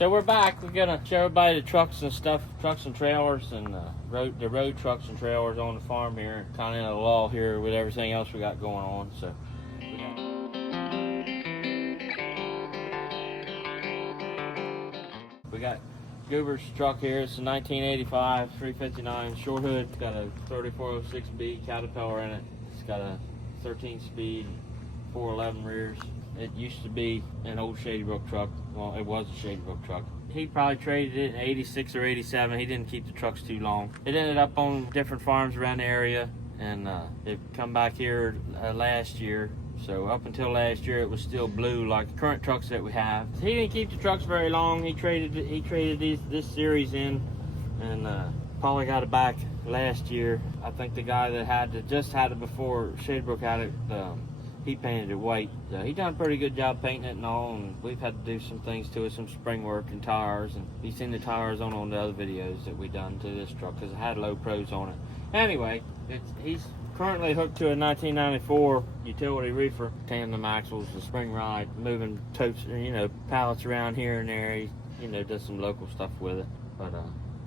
So we're back. We're gonna show everybody the trucks and stuff, trucks and trailers, and the road trucks and trailers on the farm here. Kind of in a lull here with everything else we got going on. So we got Goober's truck here. It's a 1985 359 short hood. It's got a 3406B Caterpillar in it. It's got a 13-speed 411 rears. It used to be an old Shadybrook truck. Well, it was a Shadybrook truck. He probably traded it in 86 or 87. He didn't keep the trucks too long. It ended up on different farms around the area, and it come back here last year. So up until last year, it was still blue like the current trucks that we have. He didn't keep the trucks very long. He traded this series in, and probably got it back last year. I think the guy that just had it before Shadybrook had it, he painted it white. He done a pretty good job painting it and all, and we've had to do some things to it, some spring work and tires, and you've seen the tires on the other videos that we done to this truck because it had low pros on it. Anyway, he's currently hooked to a 1994 utility reefer, tandem axles, the spring ride, moving totes, pallets around here and there. He, does some local stuff with it. But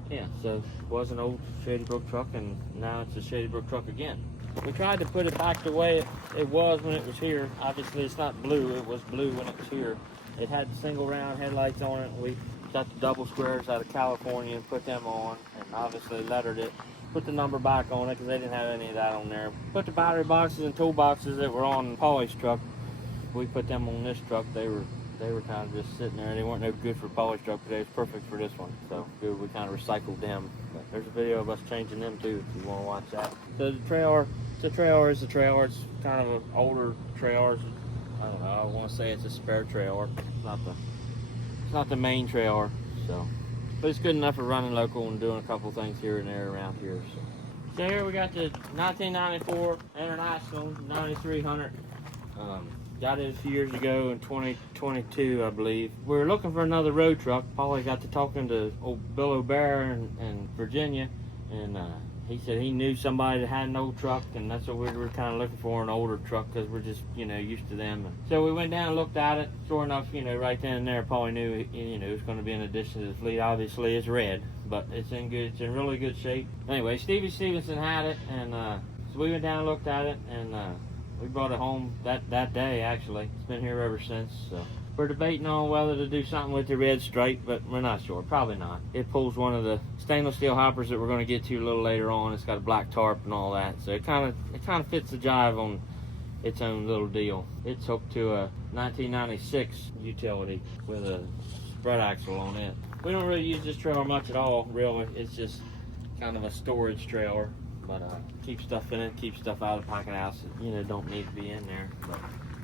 yeah, so it was an old Shadybrook truck, and now it's a Shadybrook truck again. We tried to put it back the way it was when it was here. Obviously, it's not blue. It was blue when it was here. It had single round headlights on it. We got the double squares out of California and put them on, and obviously lettered it. Put the number back on it because they didn't have any of that on there. Put the battery boxes and toolboxes that were on Polly's truck. We put them on this truck. They were kind of just sitting there. They weren't no good for Polly's truck, but they was perfect for this one. So we kind of recycled them. But there's a video of us changing them too if you want to watch that. So the trailer is the trailer. It's kind of an older trailer. I don't know. I want to say it's a spare trailer. It's not the main trailer. So, but it's good enough for running local and doing a couple things here and there around here. So here we got the 1994 International 9300. Got it a few years ago in 2022, I believe. We were looking for another road truck. Polly got to talking to old Bill O'Bear in Virginia, and he said he knew somebody that had an old truck, and that's what we were kind of looking for, an older truck, because we're just, used to them. And so we went down and looked at it. Sure enough, right then and there, Polly knew, it was going to be an addition to the fleet. Obviously, it's red, but it's in really good shape. Anyway, Stevie Stevenson had it, and so we went down and looked at it, and we brought it home that day, actually. It's been here ever since, so. We're debating on whether to do something with the red stripe, but we're not sure. Probably not. It pulls one of the stainless steel hoppers that we're going to get to a little later on. It's got a black tarp and all that, so it kind of fits the jive on its own little deal. It's hooked to a 1996 utility with a spread axle on it. We don't really use this trailer much at all, really. It's just kind of a storage trailer. But keep stuff in it, keep stuff out of the pocket house that don't need to be in there. But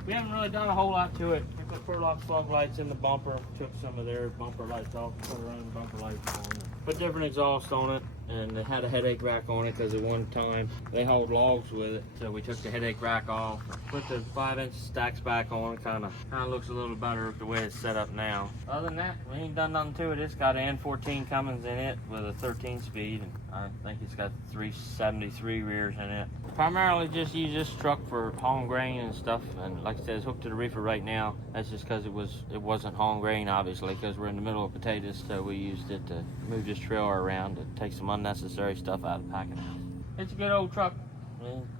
we haven't really done a whole lot to it. We put Furlock slug lights in the bumper, took some of their bumper lights off, put our own bumper lights on. Put different exhaust on it, and it had a headache rack on it because at one time they hauled logs with it. So we took the headache rack off, put the 5-inch stacks back on. Kind of looks a little better the way it's set up now. Other than that, we ain't done nothing to it. It's got an N14 Cummins in it with a 13-speed, and I think it's got 373 rears in it. Primarily just use this truck for hauling grain and stuff, and like I said, it's hooked to the reefer right now. That's just because it wasn't hauling grain, obviously, because we're in the middle of potatoes, so we used it to move this trailer around to take some unnecessary stuff out of the packing house. It's a good old truck.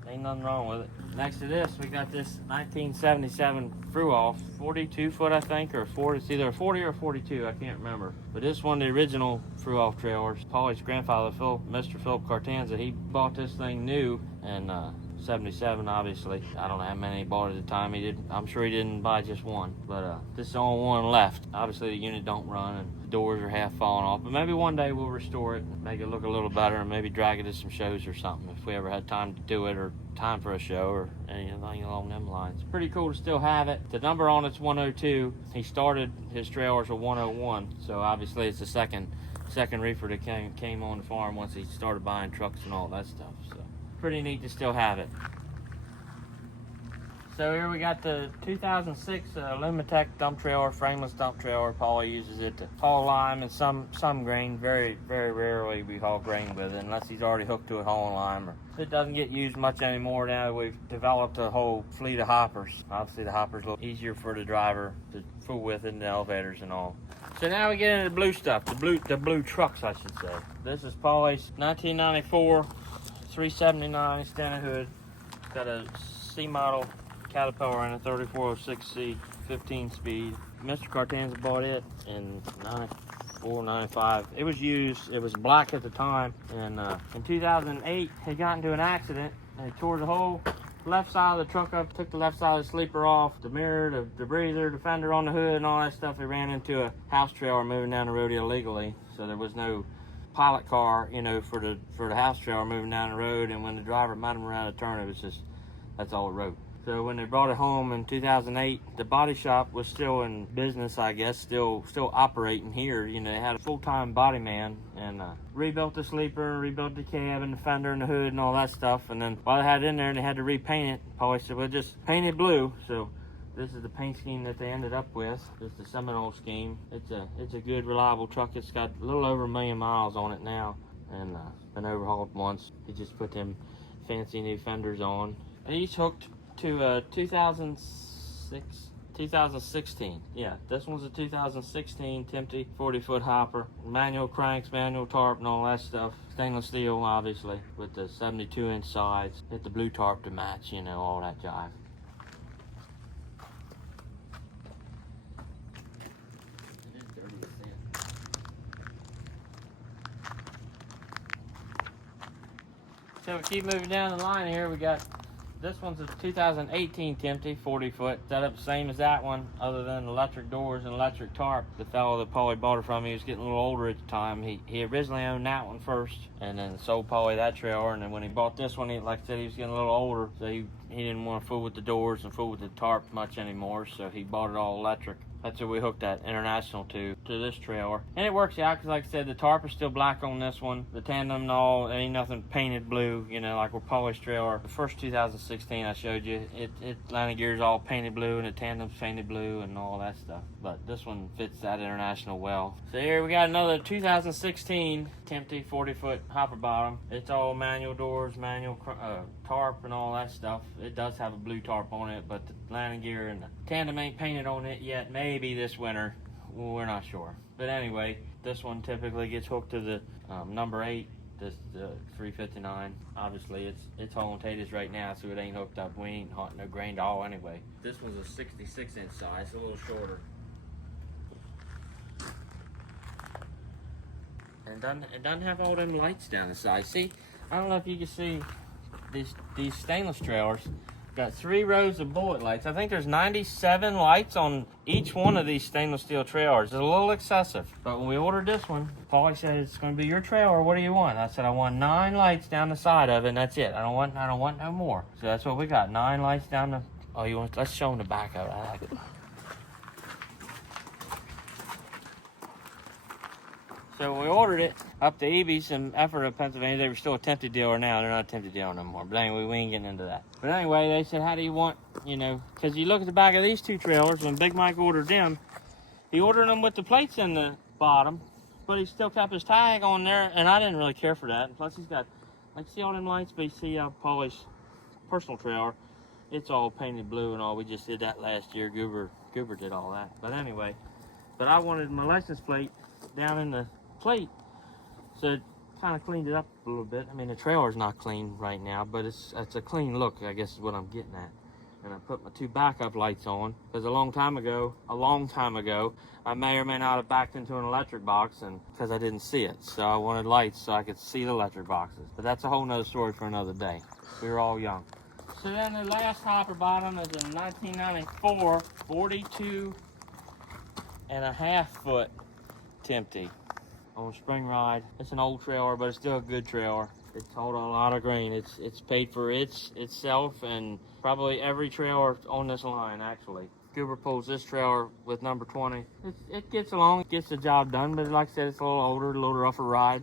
Ain't nothing wrong with it. Next to this, we got this 1977 Fruoff, 42 foot, I think, or 40. It's either a 40 or 42, I can't remember. But this one, the original Fruoff trailers. Polly's grandfather, Mr. Philip Cartanza, he bought this thing new, and 77, obviously. I don't know how many he bought at the time. I'm sure he didn't buy just one, but this is the only one left. Obviously, the unit don't run, and the doors are half falling off, but maybe one day we'll restore it and make it look a little better, and maybe drag it to some shows or something if we ever had time to do it, or time for a show, or anything along them lines. Pretty cool to still have it. The number on it's 102. He started his trailers with 101, so obviously it's the second reefer that came on the farm once he started buying trucks and all that stuff. So pretty neat to still have it. So here we got the 2006 Lumitech dump trailer, frameless dump trailer. Paulie uses it to haul lime and some grain. Very, very rarely we haul grain with it unless he's already hooked to a hauling lime. It doesn't get used much anymore now that we've developed a whole fleet of hoppers. Obviously the hoppers look easier for the driver to fool with in the elevators and all. So now we get into the blue stuff, the blue trucks, I should say. This is Paulie's 1994 379 standard hood. It's got a C model Caterpillar in a 3406C 15 speed. Mr. Cartanza bought it in 94, 95. It was used, it was black at the time, and in 2008 he got into an accident and he tore the whole left side of the truck up, took the left side of the sleeper off, the mirror, the breather, the fender on the hood, and all that stuff. He ran into a house trailer moving down the road illegally, so there was no pilot car, you know, for the house trailer moving down the road. And when the driver might have around a turn, it was just, that's all it wrote. So when they brought it home in 2008, the body shop was still in business, I guess, still operating here. You know, they had a full-time body man, and rebuilt the sleeper, rebuilt the cab and the fender and the hood and all that stuff. And then while they had it in there and they had to repaint it, Paulie said, well, just paint it blue. So this is the paint scheme that they ended up with. It's the Seminole scheme. It's a good, reliable truck. It's got a little over 1 million miles on it now, and been overhauled once. He just put them fancy new fenders on. And he's hooked to 2016. Yeah, this one's a 2016 Tempty 40-foot hopper. Manual cranks, manual tarp, and all that stuff. Stainless steel, obviously, with the 72-inch sides. Hit the blue tarp to match, you know, all that jive. So we keep moving down the line here. We got, this one's a 2018 Tempty 40-foot, set up the same as that one, other than electric doors and electric tarp. The fellow that Paulie bought it from, he was getting a little older at the time. He originally owned that one first, and then sold Paulie that trailer. And then when he bought this one, like I said, he was getting a little older, so he didn't want to fool with the doors and fool with the tarp much anymore, so he bought it all electric. That's what we hooked that International to this trailer. And it works out because, like I said, the tarp is still black on this one. The tandem and all, ain't nothing painted blue, you know, like with Paulie's trailer. The first 2016 I showed you, it landing gear's all painted blue and the tandem's painted blue and all that stuff. But this one fits that International well. So here we got another 2016 Tempty 40-foot hopper bottom. It's all manual doors, manual tarp and all that stuff. It does have a blue tarp on it, but the landing gear and the tandem ain't painted on it yet. Maybe this winter, we're not sure. But anyway, this one typically gets hooked to the number 8, this 359. Obviously, it's hauling taters right now, so it ain't hooked up. We ain't hunting no grain to haul anyway. This one's a 66-inch size, a little shorter. And it doesn't have all them lights down the side. See, I don't know if you can see these stainless trailers. Got 3 rows of bullet lights. I think there's 97 lights on each one of these stainless steel trailers. It's a little excessive. But when we ordered this one, Paulie said, it's going to be your trailer. What do you want? I said, I want 9 lights down the side of it, and that's it. I don't want no more. So that's what we got. 9 lights down the. Oh, you want? Let's show them the back of it. I like it. So when we ordered it up to Eby's in Ephrata, Pennsylvania, they were still a Tempty dealer now. They're not a Tempty dealer no more. But anyway, we ain't getting into that. But anyway, they said, how do you want, you know, because you look at the back of these 2 trailers, when Big Mike ordered them, he ordered them with the plates in the bottom, but he still kept his tag on there, and I didn't really care for that. And plus, he's got, like, see all them lights, but you see Paulie's personal trailer, it's all painted blue and all. We just did that last year. Goober did all that. But anyway, but I wanted my license plate down in the plate, so it kind of cleaned it up a little bit. I mean, the trailer's not clean right now, but it's a clean look, I guess is what I'm getting at. And I put my 2 backup lights on, because a long time ago, I may or may not have backed into an electric box, and because I didn't see it. So I wanted lights so I could see the electric boxes. But that's a whole nother story for another day. We were all young. So then the last hopper bottom is a 1994 42.5-foot Tempty on spring ride. It's an old trailer, but it's still a good trailer. It's holding a lot of grain. It's paid for itself and probably every trailer on this line, actually. Goober pulls this trailer with number 20. It gets along, it gets the job done, but like I said, it's a little older, a little rougher ride.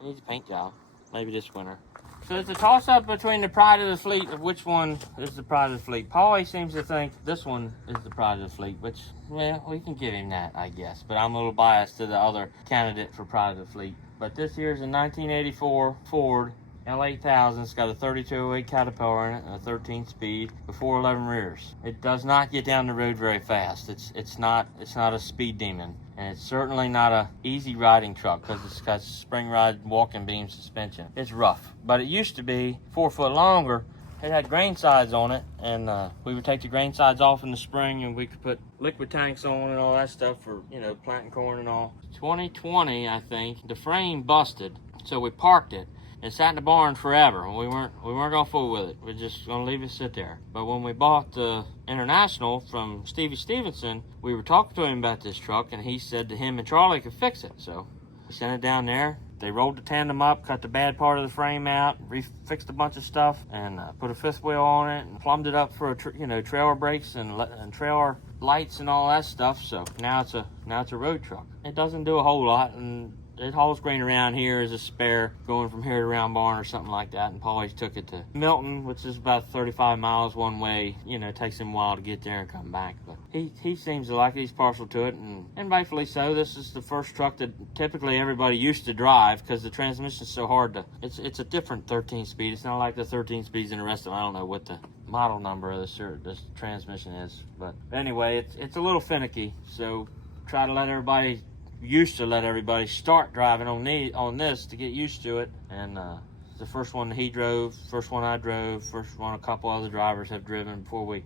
It needs a paint job, maybe this winter. So it's a toss-up between the pride of the fleet of which one is the pride of the fleet. Paulie seems to think this one is the pride of the fleet, which, well, we can give him that, I guess. But I'm a little biased to the other candidate for pride of the fleet. But this here's a 1984 Ford L8000. It's got a 3208 Caterpillar in it and a 13-speed with 411 rears. It does not get down the road very fast. It's not a speed demon. And it's certainly not a easy riding truck because it's got spring ride walking beam suspension. It's rough, but it used to be 4 foot longer. It had grain sides on it, and we would take the grain sides off in the spring, and we could put liquid tanks on and all that stuff for, you know, planting corn and all. 2020, I think, the frame busted, so we parked it and sat in the barn forever. And we weren't gonna fool with it. We're just gonna leave it sit there. But when we bought the International from Stevie Stevenson, we were talking to him about this truck, and he said that him and Charlie could fix it. So we sent it down there. They rolled the tandem up, cut the bad part of the frame out, refixed a bunch of stuff, and put a fifth wheel on it, and plumbed it up for trailer brakes and trailer lights and all that stuff. So now it's a road truck. It doesn't do a whole lot, and it hauls grain around here as a spare, going from here to Round Barn or something like that. And Paulie took it to Milton, which is about 35 miles one way. You know, it takes him a while to get there and come back. But he seems to like it. He's partial to it, and rightfully so. This is the first truck that typically everybody used to drive because the transmission's so hard to. It's a different 13-speed. It's not like the 13 speeds in the rest of them. I don't know what the model number of this transmission is, but anyway, it's a little finicky. So try to let everybody. Used to let everybody start driving on this to get used to it, and the first one he drove, first one I drove, first one a couple other drivers have driven before we,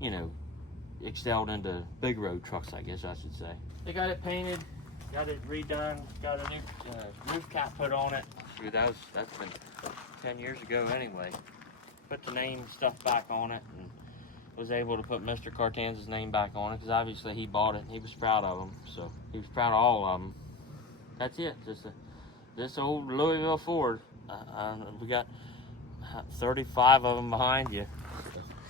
you know, excelled into big road trucks, I guess I should say. They got it painted, got it redone, got a new roof cap put on it. Shoot, that's been 10 years ago anyway. Put the name stuff back on it, and was able to put Mr. Cartanza's name back on it because obviously he bought it and he was proud of them. So he was proud of all of them. That's it. Just this old Louisville Ford. We got 35 of them behind you.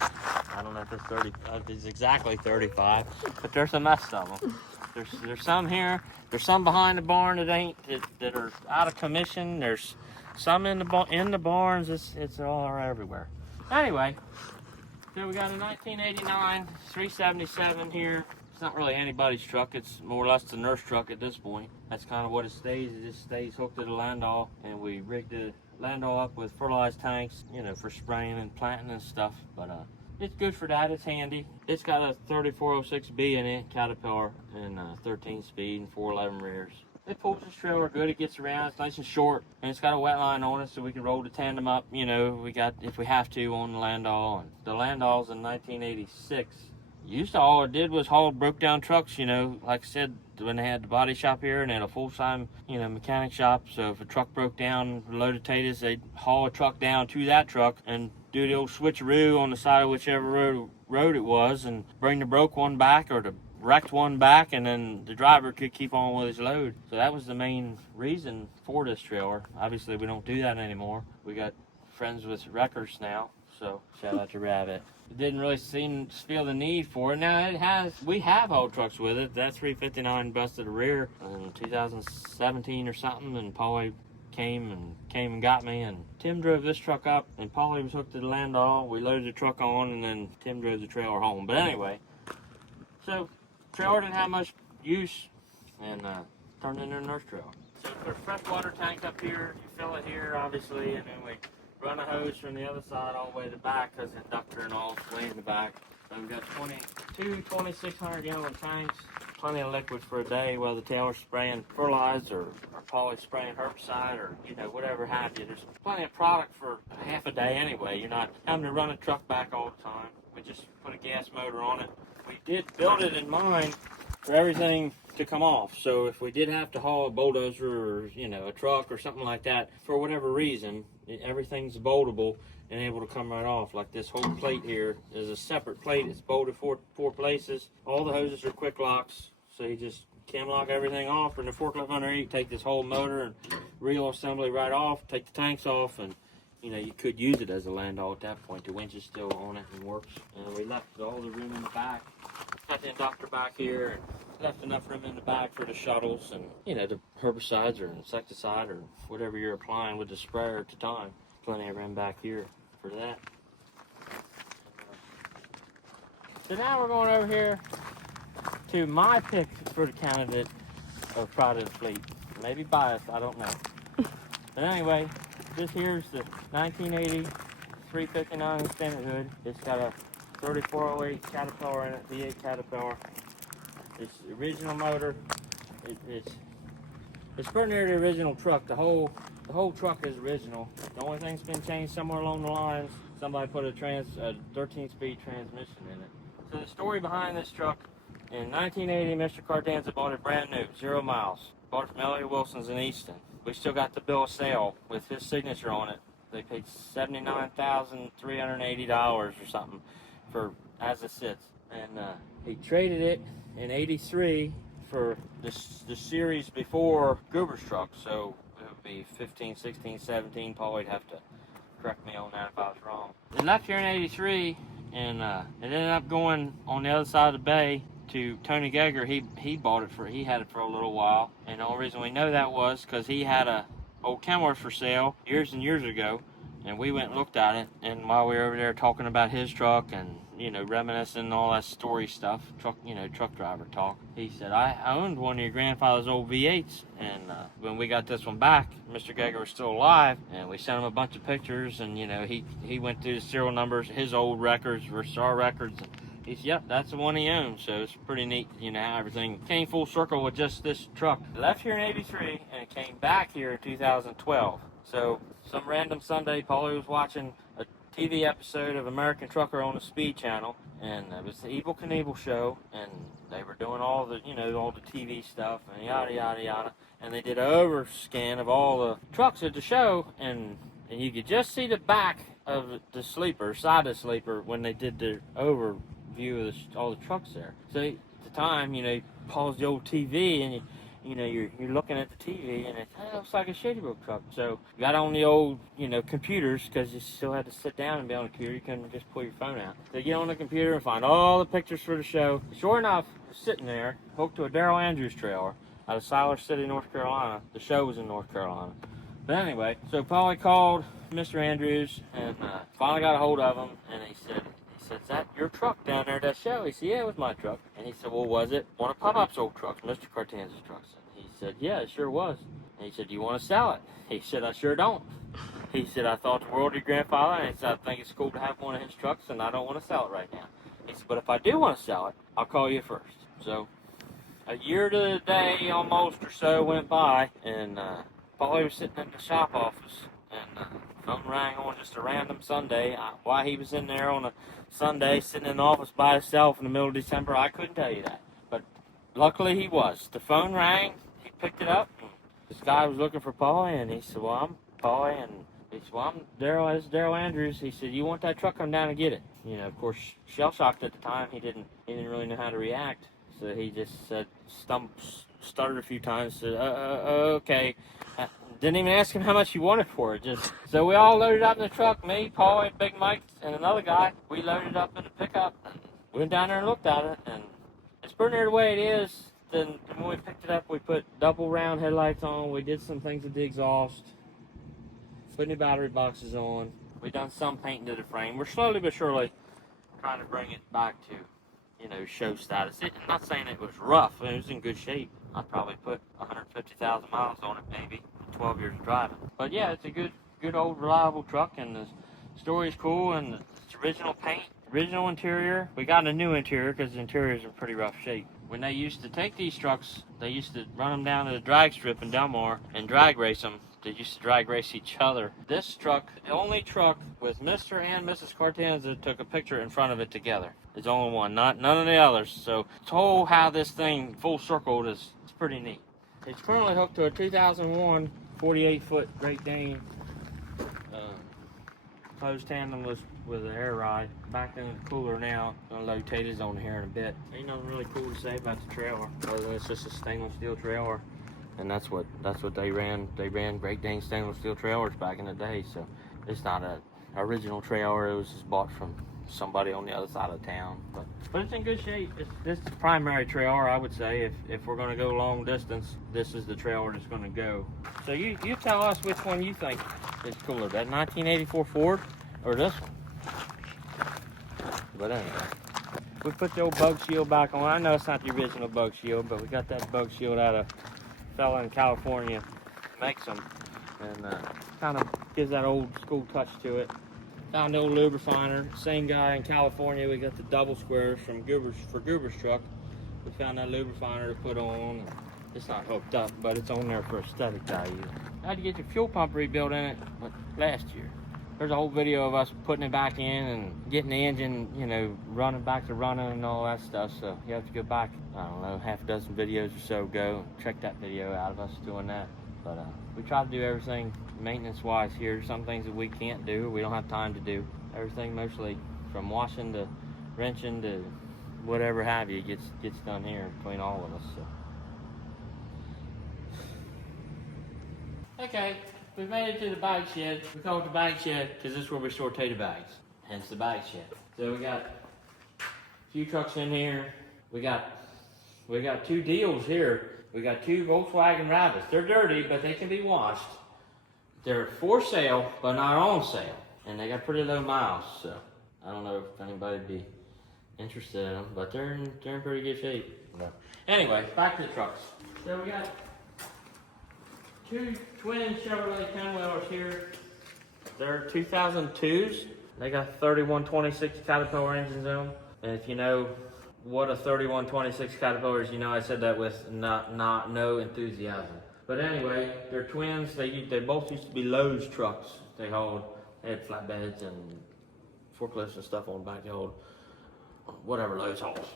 I don't know if it's 30. It's exactly 35, but there's a mess of them. There's some here. There's some behind the barn that are out of commission. There's some in the barns. It's all everywhere. Anyway. So we got a 1989 377 here. It's not really anybody's truck. It's more or less the nurse truck at this point. That's kind of what it stays. It just stays hooked to the Landau, and we rigged the Landau up with fertilized tanks, you know, for spraying and planting and stuff. But it's good for that. It's handy. It's got a 3406B in it, Caterpillar, and 13 speed and 411 rears. It pulls this trailer good. It gets around. It's nice and short, and it's got a wet line on it, so we can roll the tandem up. You know, we got if we have to on the Landau. And the Landau's in 1986. Used to all it did was haul broke down trucks. You know, like I said, when they had the body shop here and they had a full-time, you know, mechanic shop. So if a truck broke down, loaded potatoes, they'd haul a truck down to that truck and do the old switcheroo on the side of whichever road it was, and bring the broke one back or the wrecked one back, and then the driver could keep on with his load. So that was the main reason for this trailer. Obviously we don't do that anymore. We got friends with wreckers now, so shout out to Rabbit. It didn't really feel the need for it. Now we have hauled trucks with it. That 359 busted a rear in 2017 or something, and Paulie came and got me, and Tim drove this truck up, and Paulie was hooked to the Landau. We loaded the truck on, and then Tim drove the trailer home. But anyway, so trailer didn't have much use, and turned into a nurse trailer. So put a fresh water tank up here. You fill it here, obviously, and then we run a hose from the other side all the way to the back because the inductor and all is way in the back. So we've got 22 2,600 gallon tanks, plenty of liquid for a day, whether Taylor's spraying fertilizer or Paulie's spraying herbicide or, you know, whatever have you. There's plenty of product for half a day anyway. You're not having to run a truck back all the time. We just put a gas motor on it. We did build it in mind for everything to come off. So if we did have to haul a bulldozer or, you know, a truck or something like that, for whatever reason, everything's boltable and able to come right off. Like this whole plate here is a separate plate. It's bolted four places. All the hoses are quick locks, so you just cam lock everything off. And the forklift under you take this whole motor and reel assembly right off, take the tanks off, and you know, you could use it as a Landau at that point. The winch is still on it and works. And we left all the room in the back. Got the inductor back here, and left enough room in the back for the shuttles and, you know, the herbicides or insecticide or whatever you're applying with the sprayer at the time. Plenty of room back here for that. So now we're going over here to my pick for the candidate of product fleet. Maybe biased, I don't know. But anyway, this here's the 1980 359 standard hood. It's got a 3408 Caterpillar in it, V8 Caterpillar. It's the original motor. It's pretty near the original truck. The whole truck is original. The only thing's been changed somewhere along the lines. Somebody put a 13-speed transmission in it. So the story behind this truck, in 1980, Mr. Cartanza bought it brand new, 0 miles. Bought it from Elliott Wilson's in Easton. We still got the bill of sale with his signature on it. They paid $79,380 or something for as it sits. And he traded it in '83 for the series before Goober's truck. So it would be 15, 16, 17. Paul would have to correct me on that if I was wrong. It left here in '83, and it ended up going on the other side of the bay to Tony Geiger. He bought it he had it for a little while, and the only reason we know that was because he had a old Kenworth for sale years and years ago, and we went and looked at it. And while we were over there talking about his truck and reminiscing and all that story stuff, truck driver talk, he said, I owned one of your grandfather's old V8s, and when we got this one back, Mr. Geiger was still alive, and we sent him a bunch of pictures, and he went through the serial numbers, his old records versus our records, and he said, yep, that's the one he owned. So it's pretty neat, how everything came full circle with just this truck. It left here in '83, and it came back here in 2012. So some random Sunday, Paulie was watching a TV episode of American Trucker on the Speed Channel, and it was the Evel Knievel show, and they were doing all the, all the TV stuff, and yada, yada, yada, and they did an overscan of all the trucks at the show, and you could just see the back of the sleeper, side of the sleeper, when they did the overview of all the trucks there. So at the time, you pause the old TV, and you're looking at the TV, and it looks like a Shadybrook truck. So got on the old, computers, because you still had to sit down and be on the computer. You couldn't just pull your phone out. So you get on the computer and find all the pictures for the show. Sure enough, sitting there, hooked to a Daryl Andrews trailer out of Siler City, North Carolina. The show was in North Carolina. But anyway, so Paulie called Mr. Andrews and finally got a hold of him, and he said, is that your truck down there at that show? He said, yeah, it was my truck. And he said, well, was it one of Pop-Up's old trucks, Mr. Cartanza's trucks? And he said, yeah, it sure was. And he said, do you want to sell it? He said, I sure don't. He said, I thought the world of your grandfather, and he said, I think it's cool to have one of his trucks, and I don't want to sell it right now. He said, but if I do want to sell it, I'll call you first. So a year to the day almost or so went by, and Paulie was sitting in the shop office, and phone rang on just a random Sunday. Why he was in there on a Sunday sitting in the office by himself in the middle of December, I couldn't tell you that. But luckily he was. The phone rang, he picked it up, and this guy was looking for Paulie, and he said, well, I'm Paulie, and he said, well, I'm Daryl, this is Daryl Andrews. He said, you want that truck, come down and get it. Of course, shell-shocked at the time, he didn't really know how to react. So he just said, stuttered a few times, said, okay. Didn't even ask him how much he wanted for it. So we all loaded up in the truck, me, Paul, Big Mike, and another guy. We loaded up in the pickup, and went down there and looked at it, and it's pretty near the way it is. Then when we picked it up, we put double round headlights on. We did some things with the exhaust, put new battery boxes on. We done some painting to the frame. We're slowly but surely trying to bring it back to, show status. I'm not saying it was rough. It was in good shape. I'd probably put 150,000 miles on it, maybe 12 years of driving. But yeah, it's a good old reliable truck, and the story's cool, and it's original paint, original interior. We got a new interior because the interior's in pretty rough shape. When they used to take these trucks, they used to run them down to the drag strip in Delmar and drag race them. They used to drag race each other. This truck, the only truck with Mr. and Mrs. Cartanza took a picture in front of it together. It's only one, none of the others. So it's whole how this thing full circled is pretty neat. It's currently hooked to a 2001 48-foot Great Dane closed tandem with an air ride. Back in the cooler now. Gonna load taters on here in a bit. Ain't nothing really cool to say about the trailer, other than it's just a stainless steel trailer. And that's what they ran. They ran Great Dane stainless steel trailers back in the day. So it's not an original trailer. It was just bought from somebody on the other side of town. But it's in good shape. It's the primary trailer, I would say. If we're going to go long distance, this is the trailer that's going to go. So you tell us which one you think is cooler, that 1984 Ford or this one. But anyway, we put the old bug shield back on. I know it's not the original bug shield, but we got that bug shield out of a fella in California makes them, and kind of gives that old school touch to it. Found the old lubrifier, same guy in California. We got the double squares from Goober's truck. We found that lubrifier to put on. It's not hooked up, but it's on there for aesthetic value. I had to get your fuel pump rebuilt in it last year. There's a whole video of us putting it back in and getting the engine, you know, running back to running and all that stuff. So you have to go back, I don't know, half a dozen videos or so ago and check that video out of us doing that. But we try to do everything maintenance-wise here. Some things that we can't do, we don't have time to do. Everything mostly from washing to wrenching to whatever have you gets done here between all of us. So. Okay, we made it to the bag shed. We call it the bag shed because this is where we store tater bags, hence the bag shed. So we got a few trucks in here. We got 2 deals here. We got 2 Volkswagen Rabbits. They're dirty, but they can be washed. They're for sale, but not on sale. And they got pretty low miles, so I don't know if anybody'd be interested in them, but they're in pretty good shape. No. Anyway, back to the trucks. So we got 2 twin Chevrolet 10-wheelers here. They're 2002s. They got 3126 Caterpillar engines on them. And if you know what a 3126 Caterpillar is, you know I said that with no enthusiasm. But anyway, they're twins. They both used to be Lowe's trucks. They had flatbeds and forklifts and stuff on the back. They hauled whatever Lowe's hauls.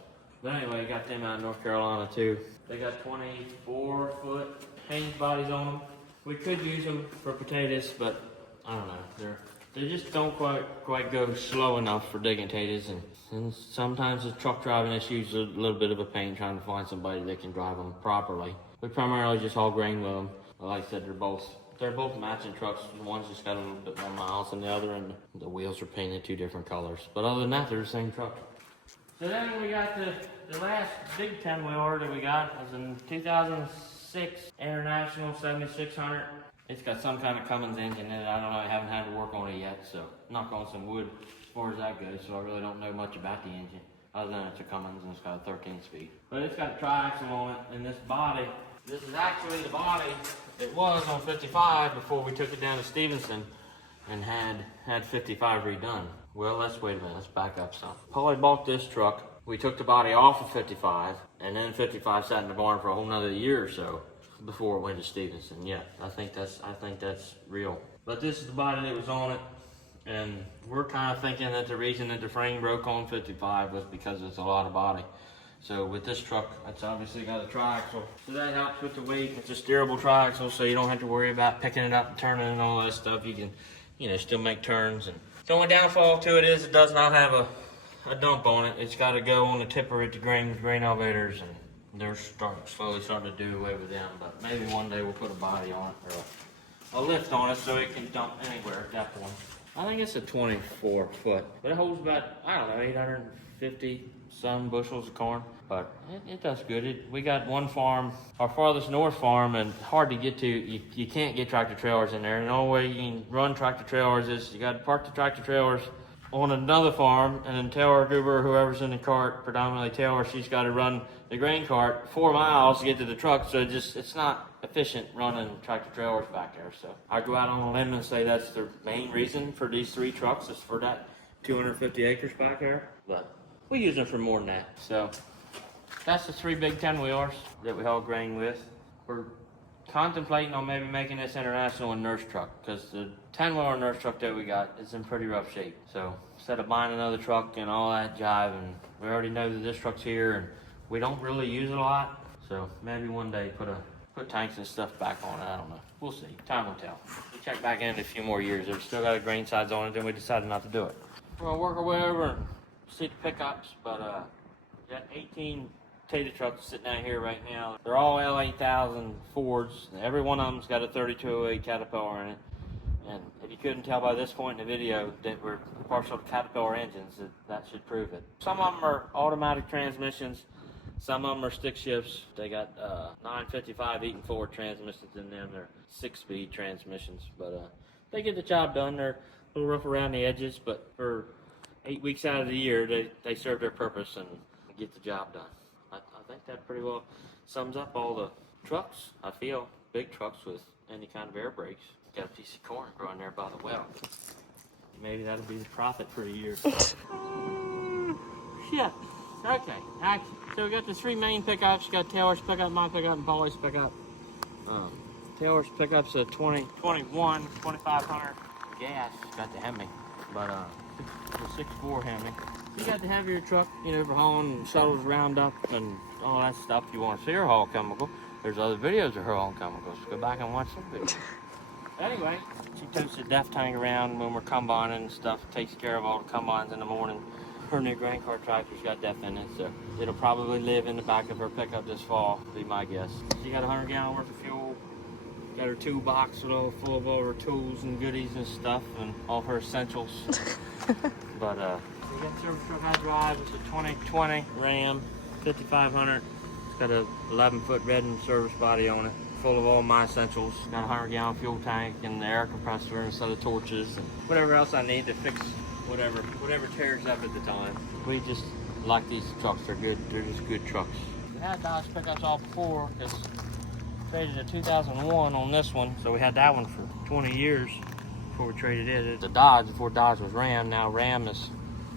But anyway, got them out of North Carolina too. They got 24-foot Haynes bodies on them. We could use them for potatoes, but I don't know. They just don't quite go slow enough for digging potatoes, and sometimes the truck driving issues a little bit of a pain trying to find somebody that can drive them properly. We primarily just haul grain with them. But like I said, they're both matching trucks. One's just got a little bit more miles than the other, and the wheels are painted 2 different colors. But other than that, they're the same truck. So then we got the last big 10-wheeler that we got was in 2006 International 7600. It's got some kind of Cummins engine in it. I don't know, I haven't had to work on it yet, so knock on some wood as far as that goes, so I really don't know much about the engine, other than it's a Cummins and it's got a 13-speed. But it's got a tri-axle on it, and this body, this is actually the body it was on 55 before we took it down to Stevenson and had 55 redone. Well, let's wait a minute, let's back up some. Paulie bought this truck, we took the body off of 55, and then 55 sat in the barn for a whole nother year or so before it went to Stevenson. Yeah, I think that's real. But this is the body that was on it, and we're kind of thinking that the reason that the frame broke on 55 was because it's a lot of body. So with this truck, it's obviously got a triaxle, so that helps with the weight. It's a steerable triaxle, so you don't have to worry about picking it up and turning and all that stuff. You can, you know, still make turns. And the only downfall to it is it does not have a dump on it. It's got to go on the tipper at the grain elevators, and they're slowly starting to do away with them. But maybe one day we'll put a body on it, or a lift on it, so it can dump anywhere at that point. I think it's a 24-foot, but it holds about, I don't know, 850 some bushels of corn. But it does good. We got one farm, our farthest north farm, and hard to get to. You can't get tractor trailers in there. And the only way you can run tractor trailers is you got to park the tractor trailers on another farm, and then tell her, whoever's in the cart, predominantly tell her she's got to run the grain cart 4 miles to get to the truck. So it's not efficient running tractor trailers back there. So I go out on a limb and say that's the main reason for these 3 trucks is for that 250 acres back there. But we use them for more than that. So that's the 3 big 10-wheelers that we haul grain with. We're contemplating on maybe making this international a nurse truck, because the 10-wheeler nurse truck that we got is in pretty rough shape. So instead of buying another truck and all that jive, and we already know that this truck's here and we don't really use it a lot, so maybe one day put tanks and stuff back on it. I don't know. We'll see. Time will tell. We'll check back in a few more years. If it's still got a grain sides on it, then we decided not to do it. We're gonna work our way over and see the pickups, but got 18 potato trucks sitting out here right now. They're all L8000 Fords. Every one of them's got a 3208 Caterpillar in it. And if you couldn't tell by this point in the video that we're partial to Caterpillar engines, that should prove it. Some of them are automatic transmissions. Some of them are stick shifts. They got 955 Eaton Ford transmissions in them. They're 6-speed transmissions, but they get the job done. They're a little rough around the edges, but for 8 weeks out of the year, they serve their purpose and get the job done. I think that pretty well sums up all the trucks. I feel big trucks with any kind of air brakes. Got a piece of corn growing there by the well. Maybe that'll be the profit for a year. Shit. Okay, action. So we got the three main pickups. Got Taylor's pickup, my pickup, and Polly's pickup. Taylor's pickup's a 2021 2500 gas. Got the Hemi, but the 6.4 Hemi. You got the heavier truck, you know, for hauling shuttles, roundup, and all that stuff. You want to see her haul chemical? There's other videos of her hauling chemicals. Go back and watch some videos. Anyway, she totes the def tank around when we're combining and stuff. Takes care of all the combines in the morning. Her new grain cart tractor's got def in it, so it'll probably live in the back of her pickup this fall, be my guess. She got 100 gallon worth of fuel. Got her toolbox full of all her tools and goodies and stuff and all her essentials. But we got the service truck I drive. It's a 2020 Ram 5500. It's got a 11-foot redden service body on it, full of all my essentials. Got a 100 gallon fuel tank and the air compressor and a set of torches and whatever else I need to fix whatever tears up at the time. We just like these trucks. They're good. They're just good trucks. We had Dodge pickups all before. Because traded a 2001 on this one, so we had that one for 20 years before we traded it. It's a Dodge before Dodge was Ram. Now Ram is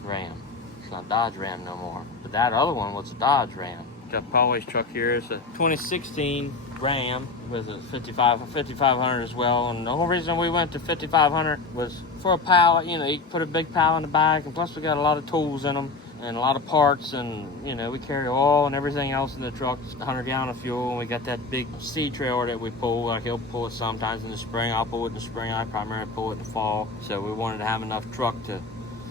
Ram. It's not Dodge Ram no more. But that other one was a Dodge Ram. Got Polly's truck here. It's a 2016 Ram with a 5500 as well. And the whole reason we went to 5500 was for a pallet. You know, you put a big pallet in the back, and plus we got a lot of tools in them and a lot of parts, and you know, we carry oil and everything else in the truck. 100 gallon of fuel, and we got that big seed trailer that we pull. Like he'll pull it sometimes in the spring. I'll pull it in the spring. I primarily pull it in the fall. So we wanted to have enough truck to,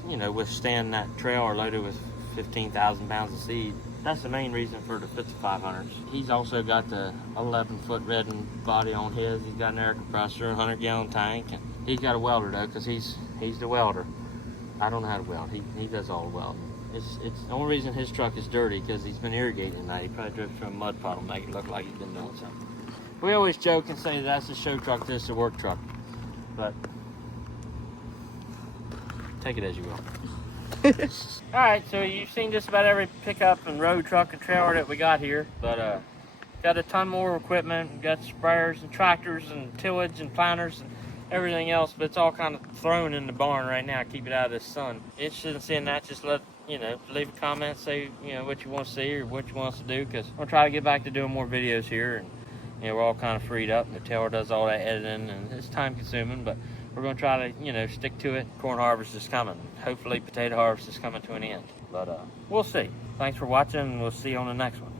you know, withstand that trailer loaded with 15,000 pounds of seed. That's the main reason for the 5500s. He's also got the 11-foot redden body on his. He's got an air compressor, a 100 gallon tank, and he's got a welder though, because he's the welder. I don't know how to weld. He does all the welding. It's the only reason his truck is dirty, because he's been irrigating tonight. He probably drove through a mud puddle, make it look like he's been doing something. We always joke and say that's the show truck, this is the work truck, but take it as you will. Alright, so you've seen just about every pickup and road truck and trailer that we got here, but got a ton more equipment. We got sprayers and tractors and tillage and planters and everything else, but it's all kind of thrown in the barn right now. Keep it out of the sun. Interested in seeing that, just leave a comment, say what you want to see or what you want us to do, because I'm gonna try to get back to doing more videos here. And we're all kind of freed up, and the Taylor does all that editing, and it's time consuming, but we're gonna try to stick to it. Corn harvest is coming. Hopefully potato harvest is coming to an end, but we'll see. Thanks for watching, and we'll see you on the next one.